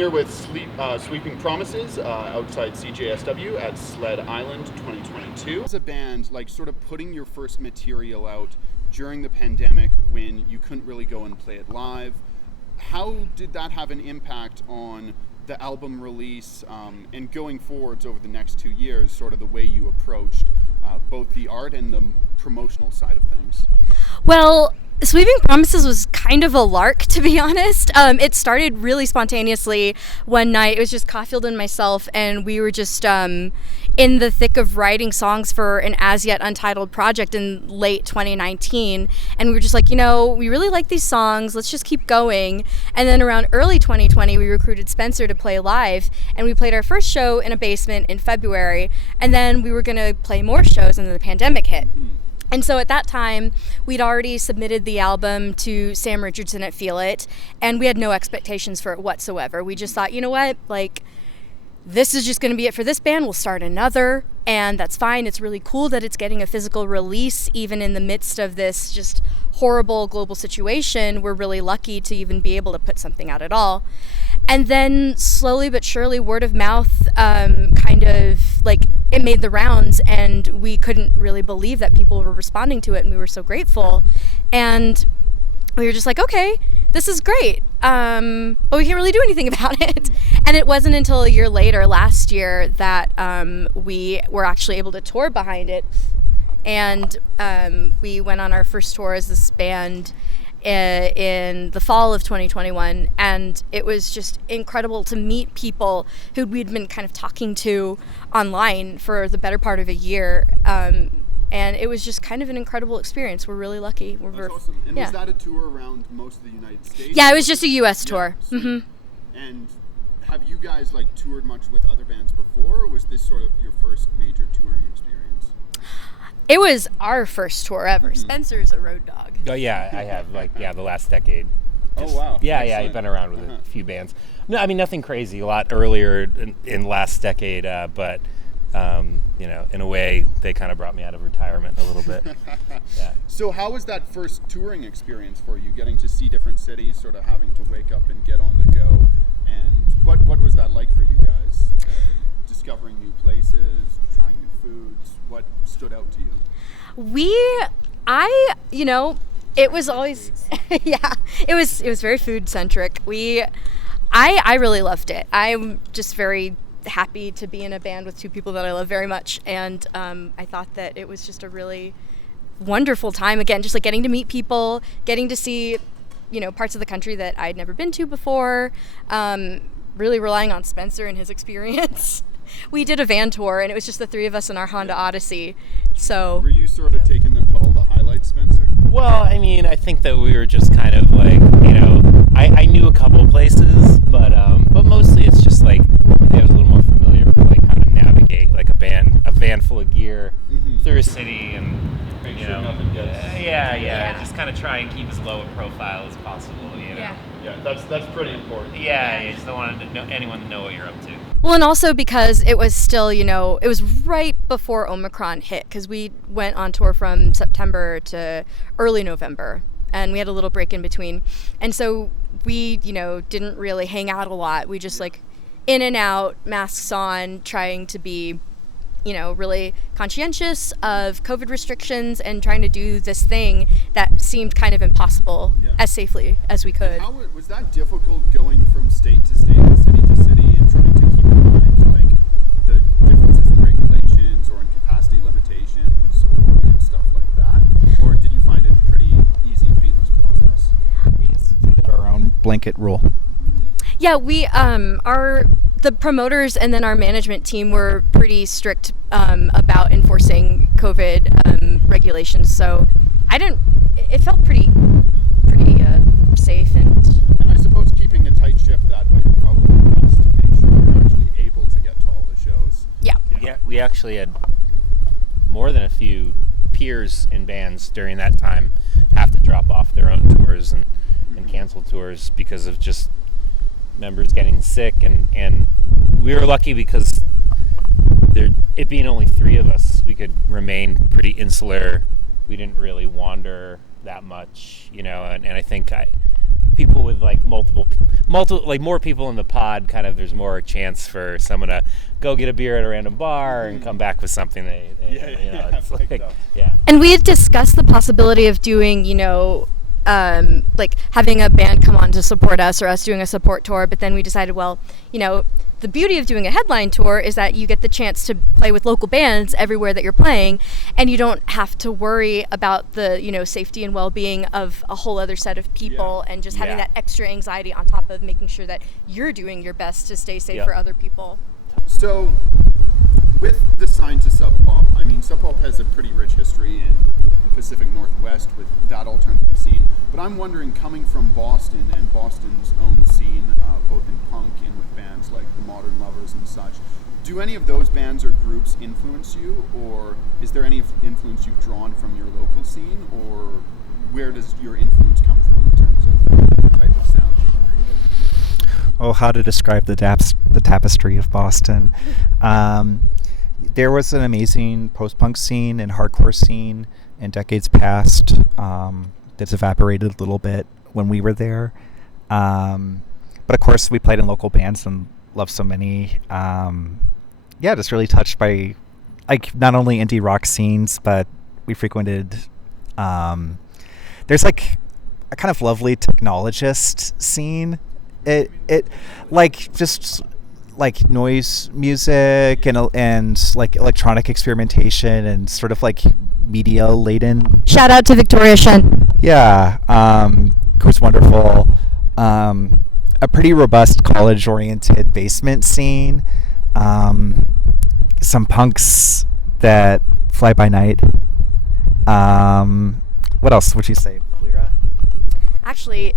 here with Sweeping Promises outside CJSW at Sled Island 2022. As a band, like sort of putting your first material out during the pandemic when you couldn't really go and play it live, how did that have an impact on the album release and going forwards over the next 2 years, sort of the way you approached both the art and the promotional side of things? Well, Sweeping Promises was kind of a lark, to be honest. It started really spontaneously one night. It was just Caulfield and myself, and we were just in the thick of writing songs for an as yet untitled project in late 2019. And we were just like, we really like these songs. Let's just keep going. And then around early 2020, we recruited Spencer to play live. And we played our first show in a basement in February. And then we were going to play more shows, and then the pandemic hit. Mm-hmm. And so at that time, we'd already submitted the album to Sam Richardson at Feel It, and we had no expectations for it whatsoever. We just thought, this is just going to be it for this band. We'll start another, and that's fine. It's really cool that it's getting a physical release, even in the midst of this just horrible global situation. We're really lucky to even be able to put something out at all. And then slowly but surely, word of mouth it made the rounds, and we couldn't really believe that people were responding to it, and we were so grateful. And we were just like, okay, this is great, but we can't really do anything about it. And it wasn't until a year later, last year, that we were actually able to tour behind it. And we went on our first tour as this band in the fall of 2021, and it was just incredible to meet people who we'd been kind of talking to online for the better part of a year, and it was just kind of an incredible experience. We're really lucky. That's awesome. And was that a tour around most of the United States? Yeah, it was just a U.S. tour. Yeah, mm-hmm. And have you guys toured much with other bands before, or was this sort of your first major touring experience? It was our first tour ever. Mm-hmm. Spencer's a road dog. Oh yeah, I have the last decade. Oh wow. Yeah, I've been around with a few bands. No, I mean nothing crazy. A lot earlier in last decade, but in a way they kind of brought me out of retirement a little bit. Yeah. So how was that first touring experience for you? Getting to see different cities, sort of having to wake up and get on the go, and what was that like for you guys? Discovering new places, trying new foods. What stood out to you? It was always, it was very food centric. I really loved it. I'm just very happy to be in a band with two people that I love very much. And I thought that it was just a really wonderful time. Again, just getting to meet people, getting to see, parts of the country that I'd never been to before, really relying on Spencer and his experience. We did a van tour, and it was just the three of us in our Honda Odyssey. So were you sort of taking them to all the highlights, Spencer? Well, I mean, I think that we were just kind of I knew a couple places, but mostly it's just I was a little more familiar with how to navigate a van full of gear through a city, and make sure nothing gets. just kind of try and keep as low a profile as possible. Yeah, that's pretty important. Yeah, you just don't want anyone to know what you're up to. Well, and also because it was still, it was right before Omicron hit, because we went on tour from September to early November, and we had a little break in between. And so we, didn't really hang out a lot. We just in and out, masks on, trying to be, really conscientious of COVID restrictions and trying to do this thing that seemed kind of impossible as safely as we could. And how was that difficult going from state to state and city to city and trying to keep in mind the differences in regulations or in capacity limitations or in stuff like that? Or did you find it pretty easy and painless process? We instituted our own blanket rule. Yeah, we the promoters and then our management team were pretty strict about enforcing COVID regulations. So it felt pretty safe. And I suppose keeping a tight ship that way probably was to make sure you're actually able to get to all the shows. Yeah, we actually had more than a few peers in bands during that time have to drop off their own tours and cancel tours because of just members getting sick, and we were lucky because it being only three of us, we could remain pretty insular. We didn't really wander that much, and I think people with like multiple like more people in the pod, kind of there's more chance for someone to go get a beer at a random bar and come back with something it's like yeah. And we had discussed the possibility of doing, like having a band come on to support us or us doing a support tour, but then we decided, well, the beauty of doing a headline tour is that you get the chance to play with local bands everywhere that you're playing, and you don't have to worry about the, safety and well-being of a whole other set of people, and just having that extra anxiety on top of making sure that you're doing your best to stay safe for other people. So, with the sign to Sub Pop, I mean, Sub Pop has a pretty rich history in the Pacific Northwest with that alternative scene. But I'm wondering, coming from Boston and Boston's own scene, both in punk and with bands like the Modern Lovers and such, do any of those bands or groups influence you, or is there any influence you've drawn from your local scene, or where does your influence come from in terms of the type of sound you create? Oh, how to describe the tapestry of Boston. There was an amazing post-punk scene and hardcore scene in decades past that's evaporated a little bit when we were there. But of course, we played in local bands and loved so many. Just really touched by like not only indie rock scenes, but we frequented. There's like a kind of lovely technologist scene. It like just like noise music and like electronic experimentation and sort of like media laden. Shout out to Victoria Shen. Yeah, it was wonderful. A pretty robust college-oriented basement scene. Some punks that fly by night. What else would you say, Lyra? Actually,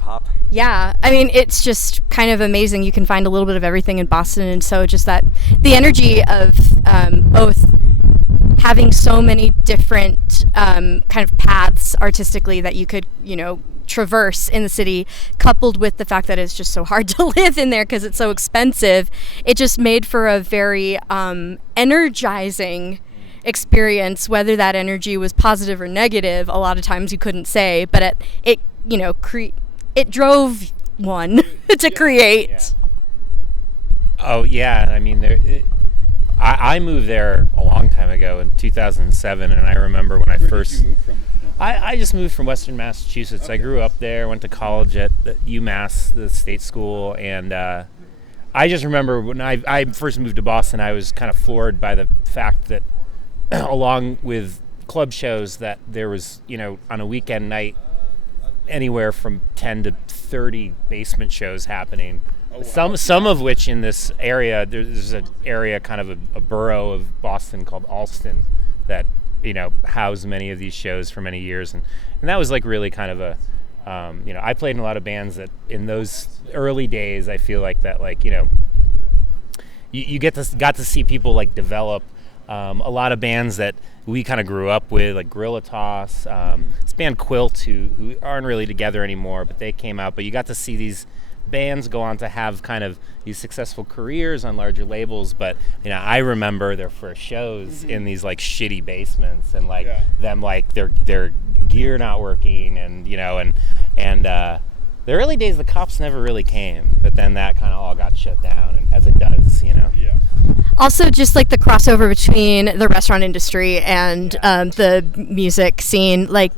Pop. Yeah, I mean, it's just kind of amazing. You can find a little bit of everything in Boston, and so just that the energy of both having so many different kind of paths artistically that you could, traverse in the city, coupled with the fact that it's just so hard to live in there because it's so expensive, it just made for a very energizing experience. Whether that energy was positive or negative, a lot of times you couldn't say, but it drove one to create. Yeah. Oh yeah, I mean, I moved there a long time ago in 2007, and I remember when I first. Where did you move from? I just moved from Western Massachusetts. Okay. I grew up there, went to college at UMass, the state school, and I just remember when I first moved to Boston, I was kind of floored by the fact that, along with club shows, that there was, on a weekend night, anywhere from 10 to 30 basement shows happening. Oh, wow. Some of which in this area, there's an area, kind of a borough of Boston called Allston that housed many of these shows for many years, and that was like really kind of a I played in a lot of bands that in those early days, I feel like that, like, you got to see people like develop a lot of bands that we kind of grew up with, like Gorilla Toss, this band Quilt, who aren't really together anymore, but they came out. But you got to see these bands go on to have kind of these successful careers on larger labels. But I remember their first shows in these like shitty basements, and like them like their gear not working, and the early days the cops never really came, but then that kind of all got shut down, and as it does. Also, just like the crossover between the restaurant industry and the music scene, like.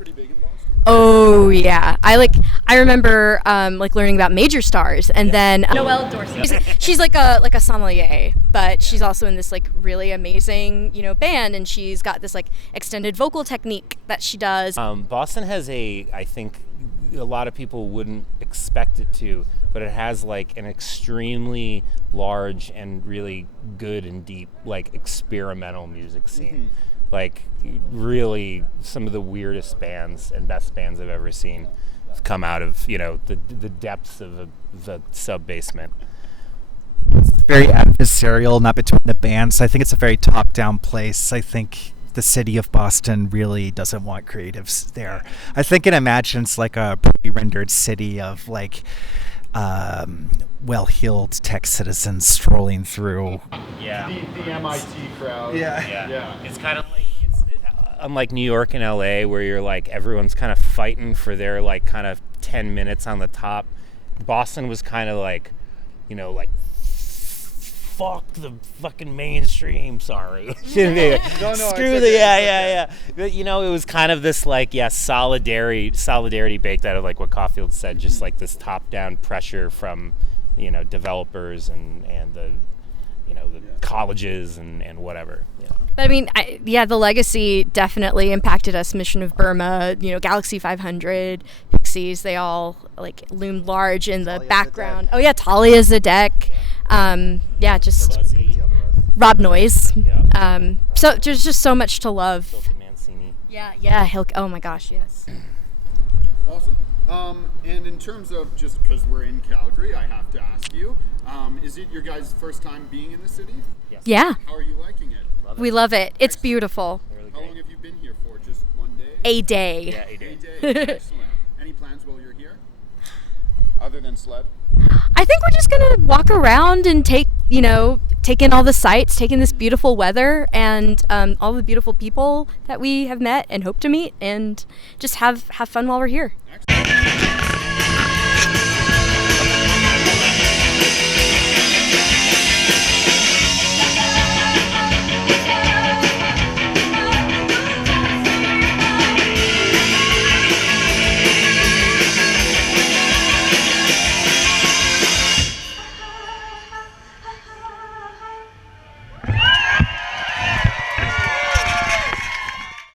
Oh yeah, I remember learning about Major Stars, and then Noelle Dorsey. She's like a sommelier, but she's also in this like really amazing band, and she's got this like extended vocal technique that she does. Boston has I think a lot of people wouldn't expect it to, but it has like an extremely large and really good and deep like experimental music scene. Like really some of the weirdest bands and best bands I've ever seen come out of the depths of the sub basement. It's very adversarial, not between the bands. I think it's a very top down place. I think the city of Boston really doesn't want creatives there. I think it imagines like a pre-rendered city of like well-heeled tech citizens strolling through. The MIT crowd. Yeah. It's kind of like unlike New York and LA, where you're like everyone's kind of fighting for their like kind of 10 minutes on the top. Boston was kind of like, like, fuck the fucking mainstream, sorry. Screw the, yeah. But, it was kind of this, like, solidarity baked out of, like, what Caulfield said, just like this top-down pressure from, developers and the, the colleges and whatever. But I mean, the legacy definitely impacted us. Mission of Burma, Galaxy 500, Pixies, they all like loomed large in the background. Oh yeah, Talia Zedek. Just Rob Noyes. Yeah. So there's just so much to love. Mancini. Yeah. Oh my gosh, yes. Awesome. And in terms of, just because we're in Calgary, I have to ask you, is it your guys' first time being in the city? Yes. Yeah. How are you liking it? We love it. It's beautiful. Really How great. long have you been here for? Just one day? A day. Yeah, a day. Excellent. Any plans while you're here? Other than Sled? I think we're just gonna walk around and take in all the sights, take in this beautiful weather and all the beautiful people that we have met and hope to meet, and just have fun while we're here. Excellent.